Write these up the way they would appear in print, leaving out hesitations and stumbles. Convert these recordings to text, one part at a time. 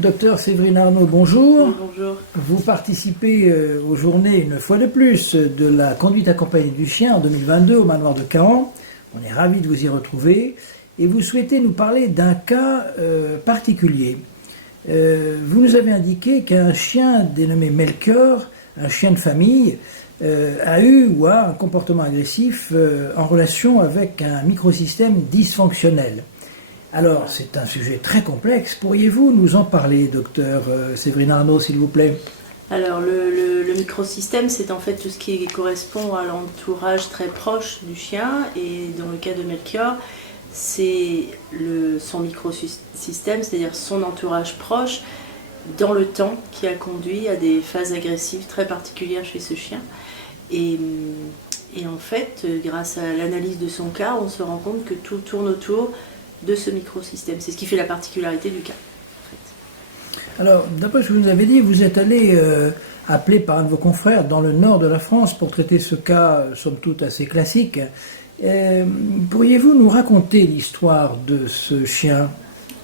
Docteur Séverine Arnaud, bonjour. Bonjour. Vous participez aux journées, une fois de plus, de la conduite accompagnée du chien en 2022 au manoir de Caen. On est ravis de vous y retrouver. Et vous souhaitez nous parler d'un cas particulier. Vous nous avez indiqué qu'un chien dénommé Melchior, un chien de famille, a eu ou a un comportement agressif en relation avec un microsystème dysfonctionnel. Alors, c'est un sujet très complexe. Pourriez-vous nous en parler, docteur Séverine Arnaud, s'il vous plaît? Alors, le microsystème, c'est en fait tout ce qui correspond à l'entourage très proche du chien. Et dans le cas de Melchior, c'est son microsystème, c'est-à-dire son entourage proche, dans le temps, qui a conduit à des phases agressives très particulières chez ce chien. Et en fait, grâce à l'analyse de son cas, on se rend compte que tout tourne autour de ce microsystème. C'est ce qui fait la particularité du cas. En fait. Alors, d'après ce que vous nous avez dit, vous êtes allé appelé par un de vos confrères dans le nord de la France pour traiter ce cas, somme toute, assez classique. Pourriez-vous nous raconter l'histoire de ce chien ?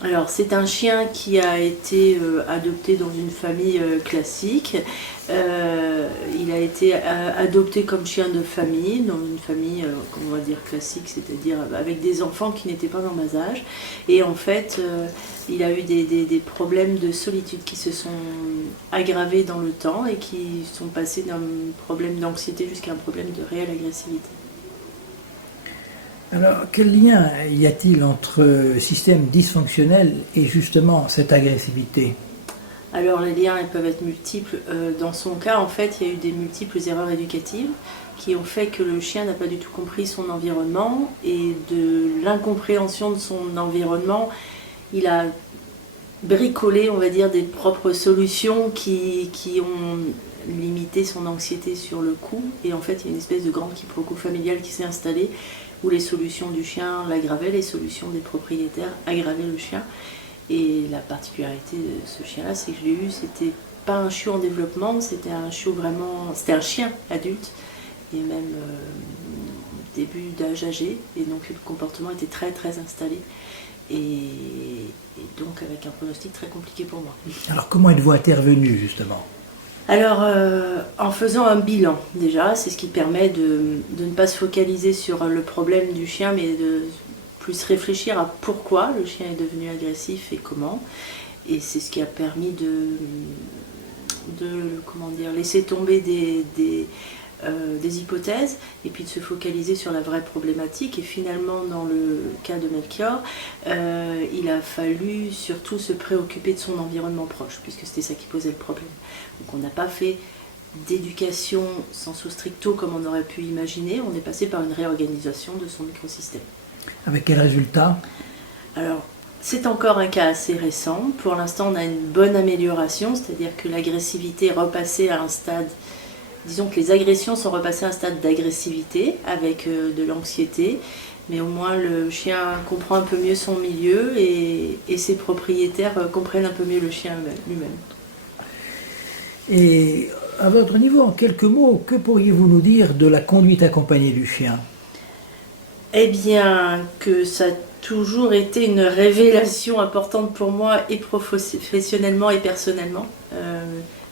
Alors, c'est un chien qui a été adopté dans une famille classique. Il a été adopté comme chien de famille, dans une famille, on va dire classique, c'est-à-dire avec des enfants qui n'étaient pas en bas âge. Et en fait, il a eu des problèmes de solitude qui se sont aggravés dans le temps et qui sont passés d'un problème d'anxiété jusqu'à un problème de réelle agressivité. Alors, quel lien y a-t-il entre système dysfonctionnel et justement cette agressivité ? Alors, les liens ils peuvent être multiples. Dans son cas, en fait, il y a eu des multiples erreurs éducatives qui ont fait que le chien n'a pas du tout compris son environnement, et de l'incompréhension de son environnement, il a bricolé, on va dire, des propres solutions qui ont limité son anxiété sur le coup. Et en fait, il y a une espèce de grande quiproquo familial qui s'est installée, où les solutions du chien l'aggravaient, les solutions des propriétaires aggravaient le chien. Et la particularité de ce chien-là, c'est que je l'ai eu, c'était pas un chiot en développement, c'était un un chien adulte, et même début d'âge âgé, et donc le comportement était très très installé, et donc avec un pronostic très compliqué pour moi. Alors, comment êtes-vous intervenu justement ? Alors, en faisant un bilan, déjà, c'est ce qui permet de ne pas se focaliser sur le problème du chien, mais de plus réfléchir à pourquoi le chien est devenu agressif et comment. Et c'est ce qui a permis de laisser tomber des hypothèses, et puis de se focaliser sur la vraie problématique. Et finalement, dans le cas de Melchior, il a fallu surtout se préoccuper de son environnement proche, puisque c'était ça qui posait le problème. Donc on n'a pas fait d'éducation sensu stricto comme on aurait pu imaginer, on est passé par une réorganisation de son microsystème. Avec quel résultat ? Alors, c'est encore un cas assez récent. Pour l'instant, on a une bonne amélioration, c'est-à-dire que l'agressivité est repassée à un stade. Disons que les agressions sont repassées à un stade d'agressivité avec de l'anxiété, mais au moins le chien comprend un peu mieux son milieu, et ses propriétaires comprennent un peu mieux le chien lui-même. Et à votre niveau, en quelques mots, que pourriez-vous nous dire de la conduite accompagnée du chien ? Eh bien, que ça a toujours été une révélation importante pour moi, et professionnellement et personnellement.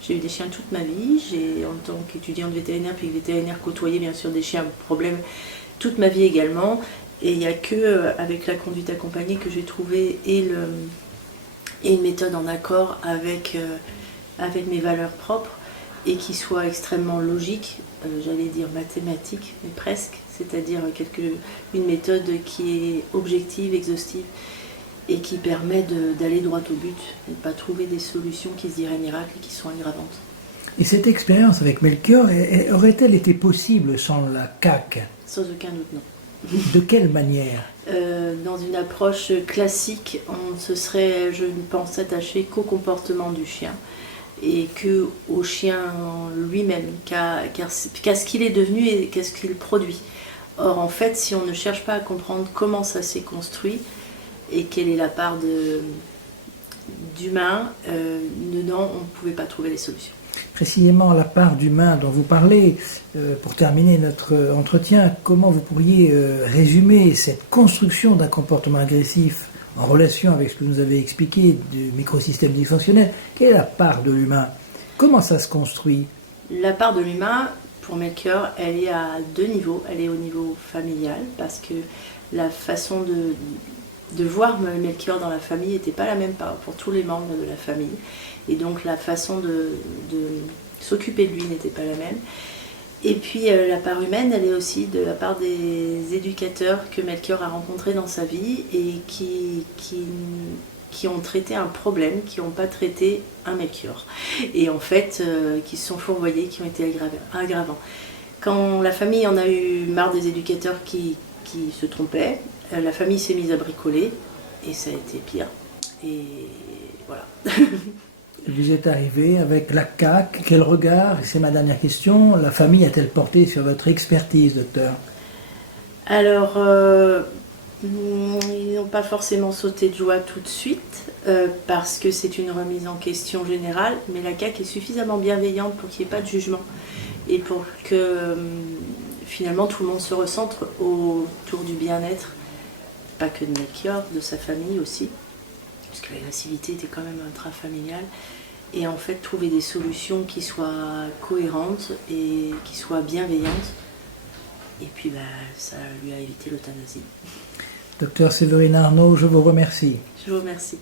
J'ai eu des chiens toute ma vie. J'ai, en tant qu'étudiante vétérinaire, puis vétérinaire, côtoyé bien sûr des chiens à problème toute ma vie également. Et il n'y a que avec la conduite accompagnée que j'ai trouvé et une méthode en accord avec mes valeurs propres, et qui soit extrêmement logique, j'allais dire mathématique, mais presque, c'est-à-dire une méthode qui est objective, exhaustive, et qui permet d'aller droit au but, et de ne pas trouver des solutions qui se diraient miracles et qui sont aggravantes. Et cette expérience avec Melchior, aurait-elle été possible sans la CAC ? Sans aucun doute, non. De quelle manière ? Dans une approche classique, on se serait, je pense, attaché qu'au comportement du chien, et qu'au chien lui-même, qu'à ce qu'il est devenu et qu'à ce qu'il produit. Or, en fait, si on ne cherche pas à comprendre comment ça s'est construit et quelle est la part d'humain dedans, on ne pouvait pas trouver les solutions. Précisément la part d'humain dont vous parlez, pour terminer notre entretien, comment vous pourriez résumer cette construction d'un comportement agressif en relation avec ce que vous nous avez expliqué du microsystème dysfonctionnel. Quelle est la part de l'humain? Comment ça se construit? La part de l'humain, pour Melchior, elle est à deux niveaux. Elle est au niveau familial, parce que la façon de voir Melchior dans la famille n'était pas la même pour tous les membres de la famille. Et donc la façon de s'occuper de lui n'était pas la même. Et puis la part humaine, elle est aussi de la part des éducateurs que Melchior a rencontrés dans sa vie et qui ont traité un problème, qui n'ont pas traité un Melchior. Et en fait, qui se sont fourvoyés, qui ont été aggravants. Quand la famille en a eu marre des éducateurs qui se trompaient, la famille s'est mise à bricoler et ça a été pire. Et voilà. Vous êtes arrivé avec la CAC. Quel regard, c'est ma dernière question, la famille a-t-elle porté sur votre expertise, docteur? Alors, ils n'ont pas forcément sauté de joie tout de suite, parce que c'est une remise en question générale, mais la CAC est suffisamment bienveillante pour qu'il n'y ait pas de jugement et pour que finalement tout le monde se recentre autour du bien-être, pas que de Melchior, de sa famille aussi, parce que l'agressivité était quand même intrafamiliale, et en fait trouver des solutions qui soient cohérentes et qui soient bienveillantes. Et puis ça lui a évité l'euthanasie. Docteur Séverine Arnaud, je vous remercie. Je vous remercie.